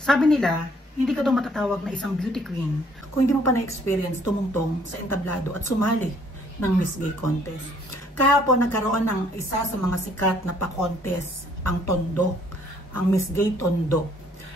Sabi nila, hindi ka daw matatawag na isang beauty queen kung hindi mo pa na-experience tumungtong sa entablado at sumali ng Miss Gay Contest. Kahapon nagkaroon ng isa sa mga sikat na pa-contest ang Tondo, ang Miss Gay Tondo.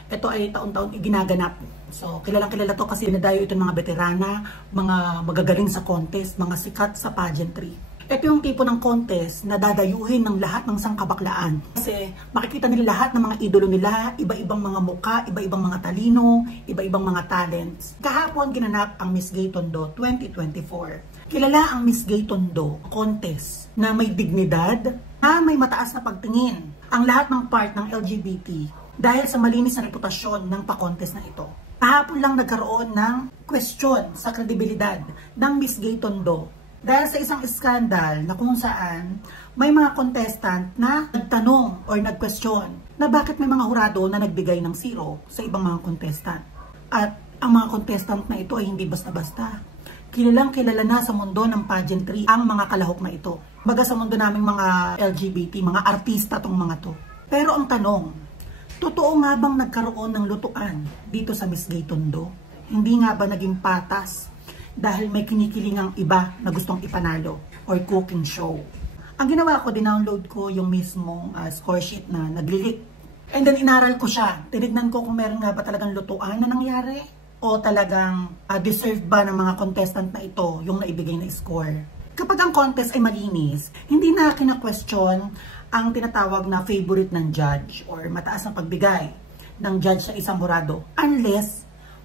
Ito ay taon-taon iginaganap. So, kilalang-kilala to kasi nadayo ito ng mga veterana, mga magagaling sa contest, mga sikat sa pageantry. Ito yung tipo ng contest na dadayuhin ng lahat ng sangkabaklaan. Kasi makikita nila lahat ng mga idolo nila, iba-ibang mga muka, iba-ibang mga talino, iba-ibang mga talents. Kahapon ginanap ang Miss Gay Tondo 2024. Kilala ang Miss Gay Tondo contest na may dignidad, na may mataas na pagtingin ang lahat ng part ng LGBT dahil sa malinis na reputasyon ng pa-contest na ito. Kahapon lang nagkaroon ng question sa kredibilidad ng Miss Gay Tondo dahil sa isang skandal na kung saan may mga contestant na nagtanong or nag-question na bakit may mga hurado na nagbigay ng 0 sa ibang mga contestant. At ang mga contestant na ito ay hindi basta-basta. Kilalang kilala na sa mundo ng pageantry ang mga kalahok na ito. Baga sa mundo naming mga LGBT, mga artista tong mga to. Pero ang tanong, totoo nga bang nagkaroon ng lutuan dito sa Miss Gay Tondo? Hindi nga ba naging patas dahil may kinikilingang iba na gustong ipanalo or cooking show? Ang ginawa ko, dinownload ko yung mismong score sheet na nagli-leak. And then inaral ko siya. Tinignan ko kung meron nga ba talagang lutuan na nangyari o talagang deserve ba ng mga contestant na ito yung naibigay na score. Kapag ang contest ay malinis, hindi na kina-question ang tinatawag na favorite ng judge or mataas na pagbigay ng judge sa isang hurado. Unless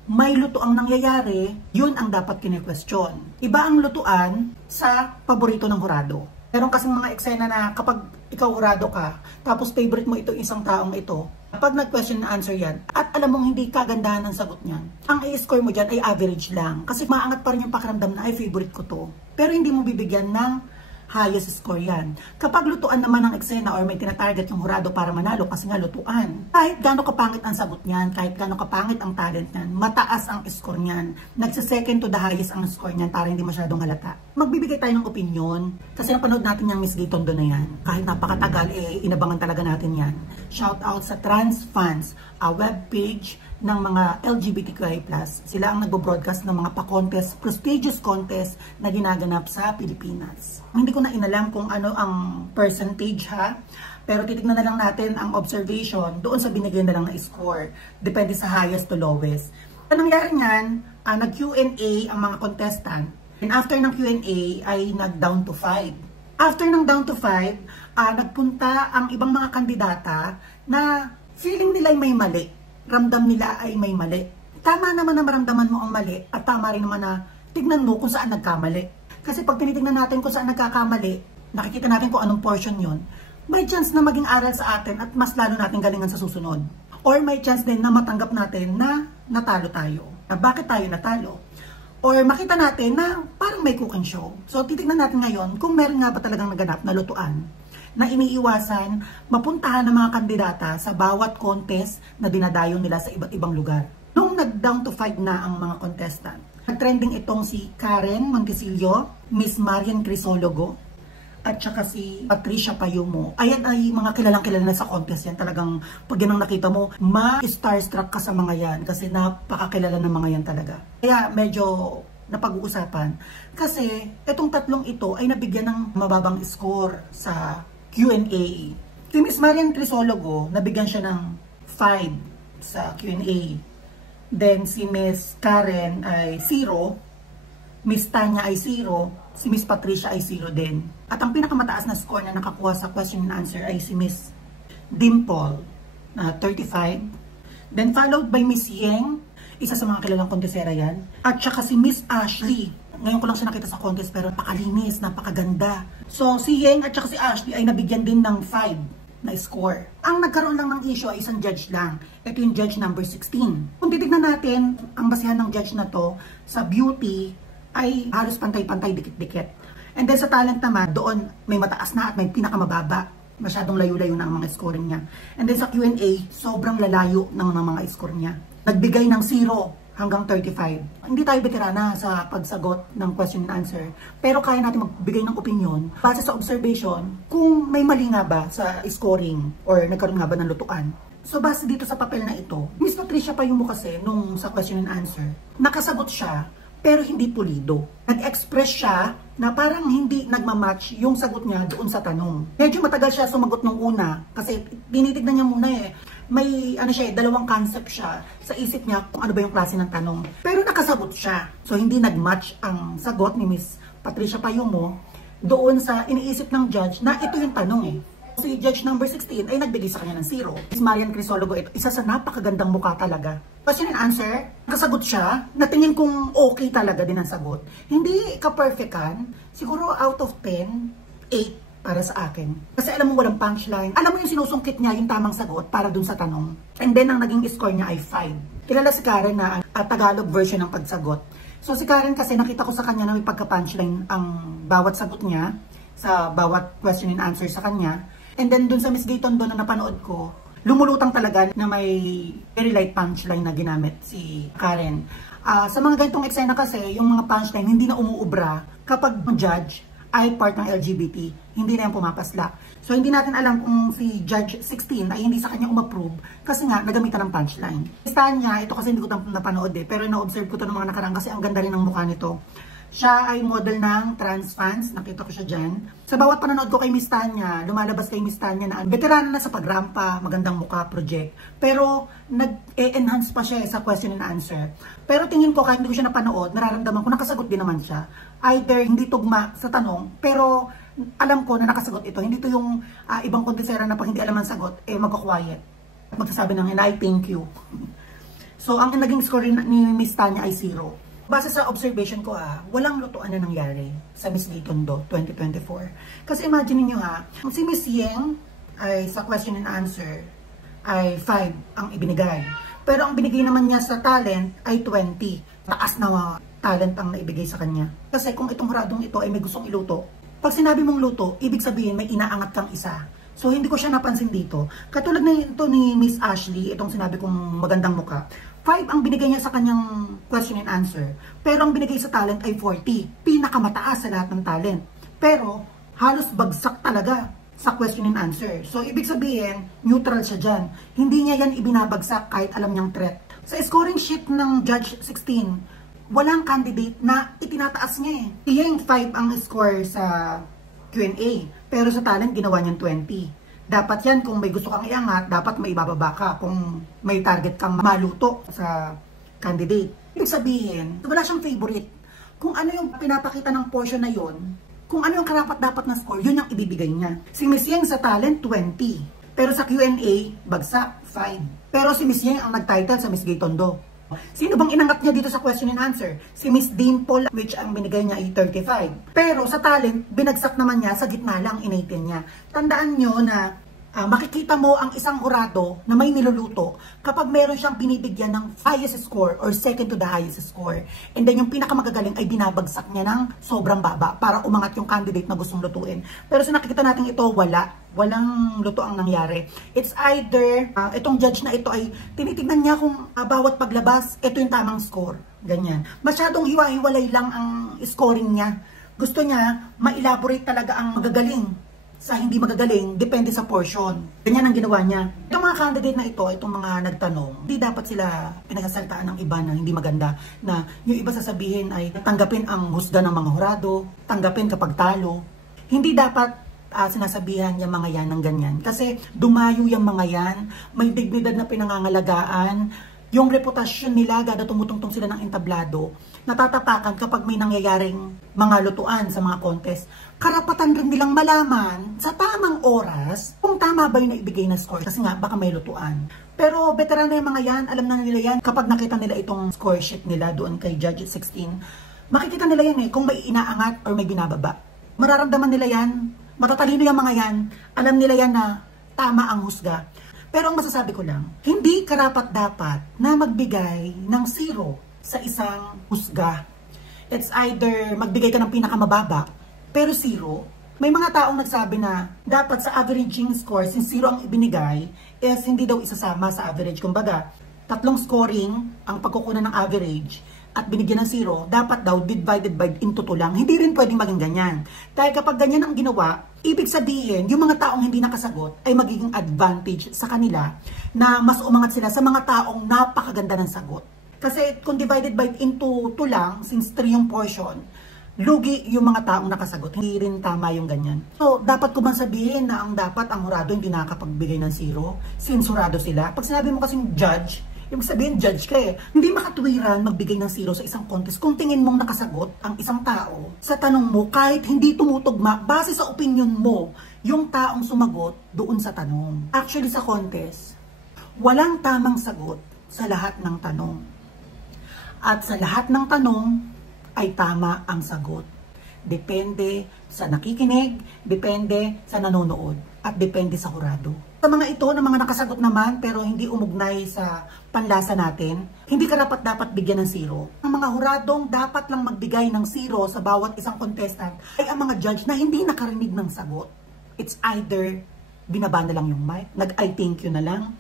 may lutuang nangyayari, yun ang dapat kine-question. Iba ang lutuan sa paborito ng hurado. Meron kasing mga eksena na kapag ikaw hurado ka, tapos favorite mo ito isang taong ito, kapag nag-question and answer yan, at alam mong hindi kagandahan ng sagot niyan, ang i-score mo dyan ay average lang. Kasi maangat pa rin yung pakiramdam na ay favorite ko to. Pero hindi mo bibigyan ng highest score yan. Kapag lutuan naman ang eksena or may tinatarget yung hurado para manalo kasi nga lutuan, kahit gano'ng kapangit ang sagot niyan, kahit gano'ng kapangit ang talent niyan, mataas ang score niyan. Nagsa-second to the highest ang score niyan para hindi masyadong halata. Magbibigay tayo ng opinion kasi napanood natin yung Miss Gay Tondo na yan. Kahit napakatagal, inabangan talaga natin yan. Shout out sa Trans Fans, a webpage ng mga LGBTQI+. Sila ang nagbo-broadcast ng mga pa-contest, prestigious contest na ginaganap sa Pilipinas. Hindi ko na inalam kung ano ang percentage ha, pero titignan na lang natin ang observation doon sa binigay na lang na score. Depende sa highest to lowest. Ang nangyari niyan, nag-Q&A ang mga contestant. And after ng Q&A ay nag-down to 5. After ng down to 5, nagpunta ang ibang mga kandidata na feeling nila ay may mali. Ramdam nila ay may mali. Tama naman na maramdaman mo ang mali at tama rin naman na tignan mo kung saan nagkamali. Kasi pag tinitignan natin kung saan nagkakamali, nakikita natin kung anong portion yon, may chance na maging aral sa atin at mas lalo natin galingan sa susunod. Or may chance din na matanggap natin na natalo tayo. Bakit tayo natalo? Or makita natin na parang may cooking show. So titignan natin ngayon kung meron nga ba talagang naganap na lutuan na iniiwasan mapuntahan ng mga kandidata sa bawat contest na dinadayo nila sa iba't ibang lugar. Nung nag-down to 5 na ang mga contestant, nag-trending itong si Karen Montecillo, Miss Marian Crisologo, at saka si Patricia Payumo. Ayan ay mga kilalang-kilala na sa contest yan. Talagang pag yan ang nakita mo, ma-starstruck ka sa mga yan kasi napakakilala ng mga yan talaga. Kaya medyo napag-uusapan. Kasi itong tatlong ito ay nabigyan ng mababang score sa Q&A. Si Miss Marian Crisologo, nabigyan siya ng 5 sa Q&A. Then si Miss Karen ay 0, Miss Tanya ay 0, si Miss Patricia ay 0 din. At ang pinakamataas na score na nakakuha sa question and answer ay si Miss Dimple na 35. Then followed by Miss Yeng, isa sa mga kilalang kontesera yan. At saka si Miss Ashley. Ngayon ko lang siya nakita sa contest pero napakalinis, napakaganda. So si Yeng at saka si Ashley ay nabigyan din ng 5 na score. Ang nagkaroon lang ng issue ay isang judge lang. Ito yung judge number 16. Kung titignan natin ang basihan ng judge na to sa beauty ay halos pantay-pantay, dikit-dikit. And then sa talent naman, doon may mataas na at may pinakamababa. Masyadong layo-layo na ang mga scoring niya. And then sa Q&A, sobrang lalayo ng mga score niya. Nagbigay ng 0 hanggang 35. Hindi tayo veterana sa pagsagot ng question and answer. Pero kaya natin magbigay ng opinion base sa observation kung may mali nga ba sa scoring or nagkaroon nga ba ng lutuan. So base dito sa papel na ito, Miss Patricia Payumo kasi nung sa question and answer, nakasagot siya pero hindi pulido. Nag-express siya na parang hindi nagmamatch yung sagot niya doon sa tanong. Medyo matagal siya sumagot nung una kasi tinitignan niya muna may ano siya, dalawang concept siya sa isip niya kung ano ba yung klase ng tanong. Pero nakasagot siya. So hindi nag-match ang sagot ni Miss Patricia Payumo doon sa iniisip ng judge na ito yung tanong Si judge number 16 ay nagbigay sa kanya ng 0. Miss Marian Crisologo, ito isa sa napakagandang mukha talaga. Question and answer, nakasagot siya, natingin kung okay talaga din ang sagot. Hindi ka-perfectan, siguro out of 10, 8 para sa akin. Kasi alam mo walang punchline. Alam mo yung sinusungkit niya yung tamang sagot para dun sa tanong. And then ang naging score niya ay 5. Kilala si Karen na Tagalog version ng pagsagot. So si Karen kasi nakita ko sa kanya na may pagka-punchline ang bawat sagot niya sa bawat question and answer sa kanya. And then dun sa Miss Gayton doon na napanood ko, lumulutang talaga na may very light punchline na ginamit si Karen. Sa mga ganitong eksena kasi, yung mga punchline hindi na umuubra kapag judge ay part ng LGBT. Hindi na yan pumapasla. So hindi natin alam kung si Judge 16 ay hindi sa kanya umapprove kasi nga nagamitan ng punchline. Listahan niya, ito kasi hindi ko napanood pero na-observe ko ito ng mga nakaraan kasi ang ganda rin ng mukha nito. Siya ay model ng trans fans, nakita ko siya dyan. Sa bawat panonood ko kay Miss Tanya, lumalabas kay Miss Tanya na veterana na sa pagrampa, magandang mukha project. Pero nag-e-enhance pa siya sa question and answer. Pero tingin ko kahit hindi ko siya napanood, nararamdaman ko nakasagot din naman siya. Either hindi tugma sa tanong, pero alam ko na nakasagot ito. Hindi to yung ibang kontesera na pag hindi alam ang sagot, magko-quiet. Magsasabi ng, and I thank you. So ang naging score ni Miss Tanya ay 0. Base sa observation ko walang lutuan na nangyari sa Miss Gayton 2024. Kasi imagine niyo si Miss Yeng ay sa question and answer ay 5 ang ibinigay. Pero ang binigay naman niya sa talent ay 20. Taas na talent ang naibigay sa kanya. Kasi kung itong huradong ito ay may gustong iluto, pag sinabi mong luto, ibig sabihin may inaangat kang isa. So hindi ko siya napansin dito. Katulad na ito ni Miss Ashley, itong sinabi kong magandang mukha. 5 ang binigay niya sa kanyang question and answer. Pero ang binigay sa talent ay 40. Pinakamataas sa lahat ng talent. Pero halos bagsak talaga sa question and answer. So ibig sabihin, neutral siya dyan. Hindi niya yan ibinabagsak kahit alam niyang threat. Sa scoring sheet ng Judge 16, walang candidate na itinataas niya Iyang 5 ang score sa Q&A. Pero sa talent, ginawa niyang 20. Dapat yan, kung may gusto kang iangat, dapat may ibababa ka kung may target kang maluto sa candidate. Ibig sabihin, wala siyang favorite. Kung ano yung pinapakita ng portion na yon, kung ano yung karapat-dapat na score, yun yung ibibigay niya. Si Miss Yeng sa talent, 20. Pero sa Q&A, bagsak, 5. Pero si Miss Yeng ang nag-title sa Miss Gayton Do. Sino bang inangat niya dito sa question and answer? Si Miss Dimple, which ang binigay niya ay 35. Pero sa talent, binagsak naman niya, sa gitna lang initin niya. Tandaan nyo na makikita mo ang isang hurado na may niluluto kapag meron siyang binibigyan ng highest score or second to the highest score. And then yung pinakamagagaling ay binabagsak niya ng sobrang baba para umangat yung candidate na gustong lutuin. Pero sa nakikita natin ito, walang luto ang nangyari. It's either, itong judge na ito ay tinitignan niya kung bawat paglabas, ito yung tamang score. Ganyan. Masyadong hiwa-hiwalay lang ang scoring niya. Gusto niya, ma-elaborate talaga ang magagaling sa hindi magagaling, depende sa portion. Ganyan ang ginawa niya. Itong mga candidate na ito, itong mga nagtanong, hindi dapat sila pinagsasaltaan ng iba na hindi maganda. Na yung iba sasabihin ay tanggapin ang husga ng mga hurado, tanggapin kapag talo. Hindi dapat sinasabihan yung mga yan ng ganyan. Kasi dumayo yung mga yan, may dignidad na pinangangalagaan, yung reputasyon nila, gada tumutungtong sila ng entablado, natatapakan kapag may nangyayaring mga lutuan sa mga contest. Karapatan rin nilang malaman sa tamang oras kung tama ba yung naibigay na score. Kasi nga, baka may lutuan. Pero veterano yung mga yan, alam na nila yan. Kapag nakita nila itong score sheet nila doon kay Judge 16, makikita nila yan kung may inaangat or may binababa. Mararamdaman nila yan, matatalino yung mga yan, alam nila yan na tama ang husga. Pero ang masasabi ko lang, hindi karapat-dapat na magbigay ng 0 sa isang husga. It's either magbigay ka ng pinakamababa, pero 0. May mga taong nagsabi na dapat sa averaging score, since 0 ang ibinigay, is hindi daw isasama sa average. Kumbaga, 3 scoring ang pagkukunan ng average, at binigyan ng 0, dapat daw divided by into 2 lang. Hindi rin pwedeng maging ganyan. Dahil kapag ganyan ang ginawa, ibig sabihin, yung mga taong hindi nakasagot ay magiging advantage sa kanila na mas umangat sila sa mga taong napakaganda ng sagot. Kasi kung divided by into 2 lang, since 3 yung portion, lugi yung mga taong nakasagot. Hindi rin tama yung ganyan. So, dapat ko bang sabihin na ang hurado hindi nakakapagbigay ng 0 since hurado sila? Pag sinabi mo kasing judge, ibig sabihin, judge ka eh. Hindi makatuwiran magbigay ng 0 sa isang contest kung tingin mong nakasagot ang isang tao sa tanong mo kahit hindi tumutugma base sa opinion mo yung taong sumagot doon sa tanong. Actually sa contest, walang tamang sagot sa lahat ng tanong. At sa lahat ng tanong ay tama ang sagot. Depende sa nakikinig, depende sa nanonood, at depende sa hurado. Sa mga ito na mga nakasagot naman pero hindi umugnay sa panlasa natin, hindi karapat-dapat bigyan ng 0. Ang mga huradong dapat lang magbigay ng 0 sa bawat isang contestant ay ang mga judge na hindi nakarinig ng sagot. It's either binaba na lang yung mic, nag-I thank you na lang,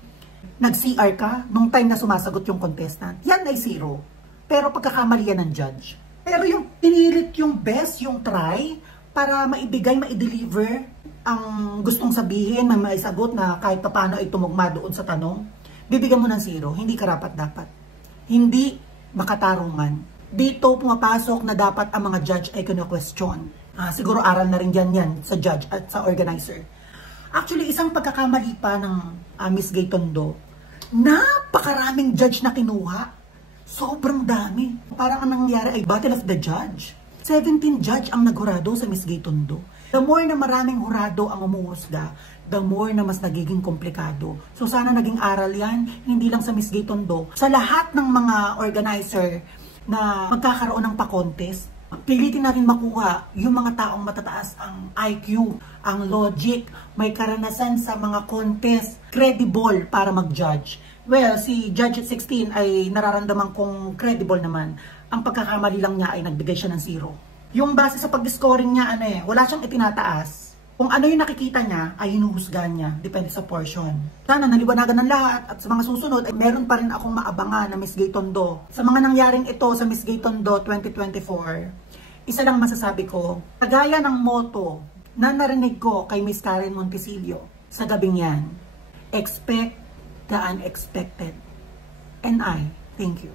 nag-CR ka nung time na sumasagot yung contestant. Yan ay 0. Pero pagkakamali yan ng judge. Pero yung pinilit yung best, yung try, para maibigay, maideliver ang gustong sabihin, may maisagot na kahit paano ay tumugma doon sa tanong, bibigyan mo ng 0, hindi karapat-dapat. Hindi makatarungan. Dito pumapasok na dapat ang mga judge ay kino-question. Siguro aral na rin yan sa judge at sa organizer. Actually, isang pagkakamali pa ng Miss Gay Tondo, napakaraming judge na kinuha. Sobrang dami. Parang ang nangyari ay battle of the judge. 17 judge ang naghurado sa Miss Gay Tondo. The more na maraming hurado ang umuhusga, the more na mas nagiging komplikado. So sana naging aral yan, hindi lang sa Miss Gay Tondo. Sa lahat ng mga organizer na magkakaroon ng pa-contest, pilitin natin makuha yung mga taong matataas ang IQ, ang logic, may karanasan sa mga contest, credible para mag-judge. Well, si Judge at 16 ay nararamdaman kong credible naman. Ang pagkakamali lang niya ay nagbigay siya ng 0. Yung base sa pag-scoring niya, wala siyang itinataas. Kung ano yung nakikita niya, ay hinuhusgahan niya. Depende sa portion. Sana naliwanagan ng lahat at sa mga susunod, ay meron pa rin akong maabangan na Miss Gay Tondo. Sa mga nangyaring ito sa Miss Gay Tondo 2024, isa lang masasabi ko, kagaya ng motto na narinig ko kay Miss Karen Montesilio sa gabing yan, expect the unexpected. And I thank you.